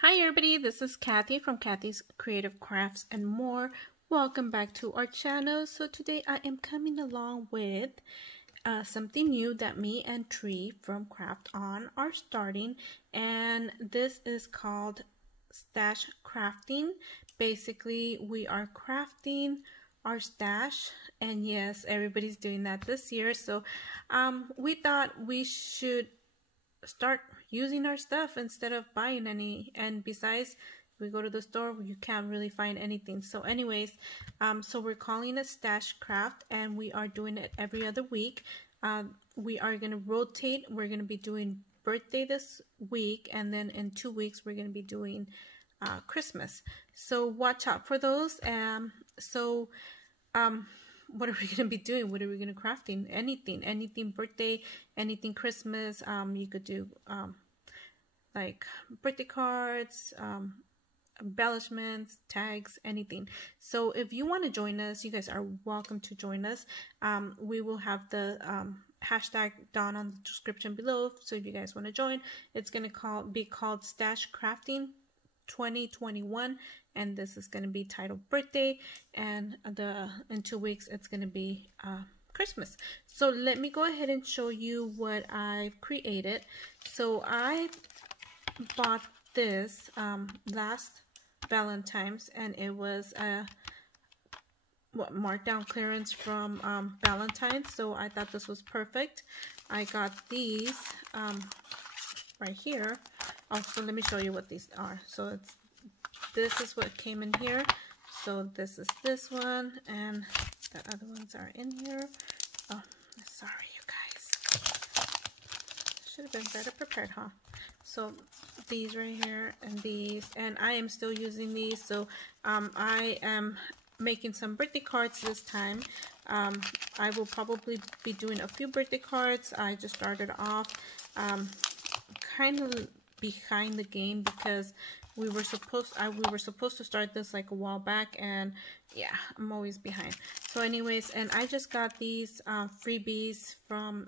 Hi everybody, this is Kathy from Kathy's Creative Crafts and More. Welcome back to our channel. So today I am coming along with something new that me and Tree from Craft On are starting, and this is called Stash Crafting. Basically, we are crafting our stash, and yes, everybody's doing that this year. So we thought we should start using our stuff instead of buying any, and besides, we go to the store, you can't really find anything. So anyways, so we're calling it Stash Craft, and we are doing it every other week. We are going to rotate. We're going to be doing birthday this week, and then in 2 weeks we're going to be doing Christmas. So watch out for those. What are we going to be doing? What are we going to crafting? Anything birthday, anything Christmas. You could do like birthday cards, embellishments, tags, anything. So if you want to join us, you guys are welcome to join us. We will have the hashtag down on the description below. So if you guys want to join, it's going to be called Stash Crafting 2021, and this is going to be titled birthday, and in 2 weeks it's going to be Christmas. So let me go ahead and show you what I've created. So I bought this last Valentine's, and it was markdown clearance from Valentine's, so I thought this was perfect. I got these right here. So let me show you what these are. So this is what came in here. So this is this one, and the other ones are in here. Oh, sorry you guys. Should have been better prepared, huh? So these right here and these, and I am still using these. So I am making some birthday cards this time. I will probably be doing a few birthday cards. I just started off kind of behind the game because we were supposed to start this like a while back, and yeah, I'm always behind. So anyways, and I just got these freebies from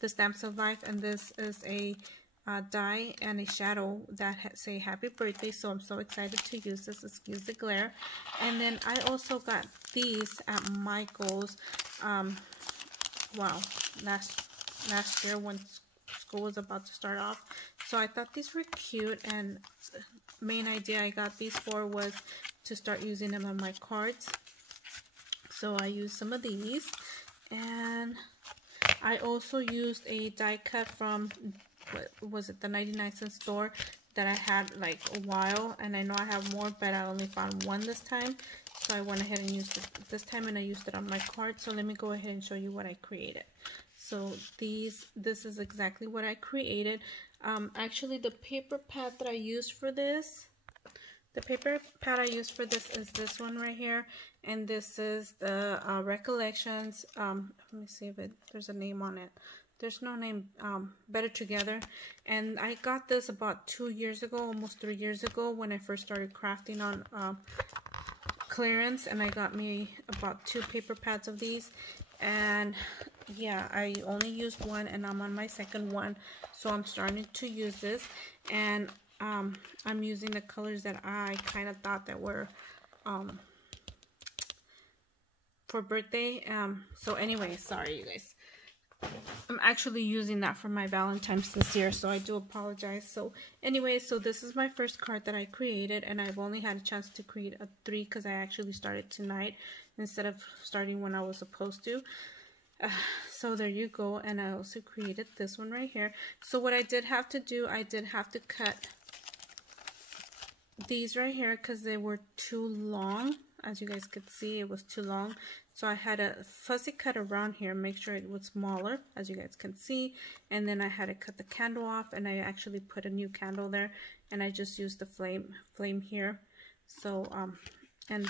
the Stamps of Life, and this is a die and a shadow that say happy birthday, so I'm so excited to use this. Excuse the glare. And then I also got these at Michael's wow, last year when school was about to start off. So I thought these were cute, and the main idea I got these for was to start using them on my cards. So I used some of these, and I also used a die cut from, what was it, the 99-cent store that I had like a while, and I know I have more, but I only found one this time. So I went ahead and used it this time, and I used it on my card. So let me go ahead and show you what I created. So this is exactly what I created. Actually, the paper pad that I used for this, is this one right here, and this is the Recollections. Let me see if there's a name on it. There's no name. Better Together, and I got this about 2 years ago, almost 3 years ago, when I first started crafting on clearance, and I got me about 2 paper pads of these. And yeah, I only used one, and I'm on my second one, so I'm starting to use this. And I'm using the colors that I kind of thought that were for birthday. So anyway, sorry you guys, I'm actually using that for my Valentine's this year, so I do apologize. So anyway, so this is my first card that I created, and I've only had a chance to create a 3 because I actually started tonight instead of starting when I was supposed to. So there you go. And I also created this one right here. So what I did have to do, I did have to cut these right here because they were too long. As you guys could see, it was too long. So I had a fussy cut around here, make sure it was smaller, as you guys can see. And then I had to cut the candle off, and I actually put a new candle there, and I just used the flame here. So and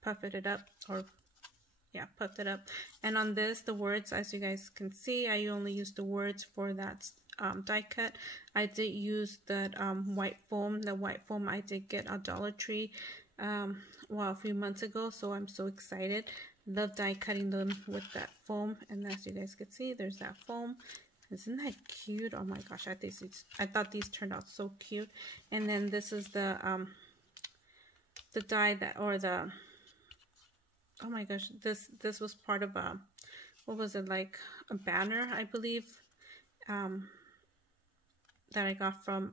puffed it up, or yeah, puffed it up. And on this, the words, as you guys can see, I only used the words for that die cut. I did use that white foam. The white foam I did get at Dollar Tree a few months ago, so I'm so excited. Love die cutting them with that foam. And as you guys can see, there's that foam, Isn't that cute? Oh my gosh, I thought these turned out so cute. And then this is the die that, or the, oh my gosh, this was part of a, what was it, like a banner, I believe, that I got from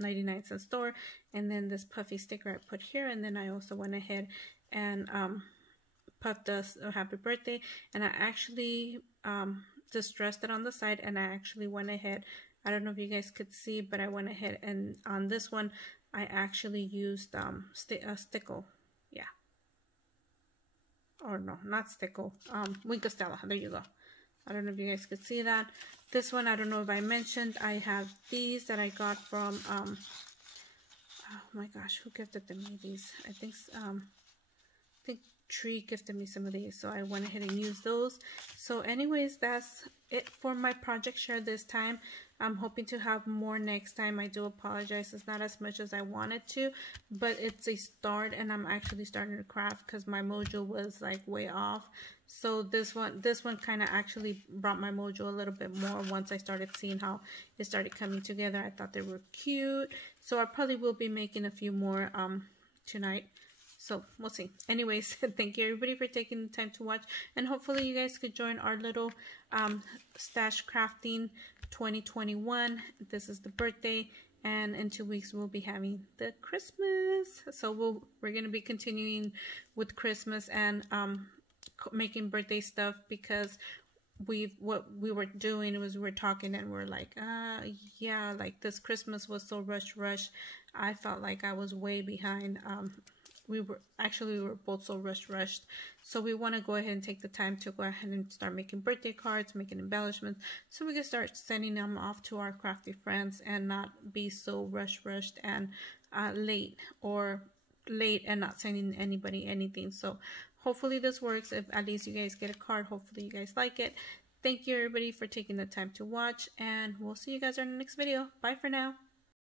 99-cent store. And then this puffy sticker I put here, and then I also went ahead and puffed us a happy birthday, and I actually distressed it on the side, and I actually went ahead, I don't know if you guys could see, but I went ahead and on this one I actually used stickle, yeah, or no, not stickle, Wink of Stella, there you go. I don't know if you guys could see that. This one, I don't know if I mentioned, I have these that I got from oh my gosh, who gifted me these? I think Tree gifted me some of these, so I went ahead and used those. So anyways, that's it for my project share this time. I'm hoping to have more next time. I do apologize, it's not as much as I wanted to, but it's a start, and I'm actually starting to craft because my mojo was like way off. So this one kind of actually brought my mojo a little bit more once I started seeing how it started coming together. I thought they were cute, so I probably will be making a few more tonight. So we'll see. Anyways, thank you everybody for taking the time to watch, and hopefully you guys could join our little stash crafting 2021. This is the birthday, and in 2 weeks we'll be having the Christmas. So we're gonna be continuing with Christmas and making birthday stuff, because what we were doing was we were talking and we're like, yeah, like this Christmas was so rush. I felt like I was way behind. We were both so rushed. So we want to go ahead and take the time to go ahead and start making birthday cards, making embellishments, so we can start sending them off to our crafty friends and not be so rushed and late and not sending anybody anything. So hopefully this works. If at least you guys get a card, hopefully you guys like it. Thank you everybody for taking the time to watch, and we'll see you guys in the next video. Bye for now.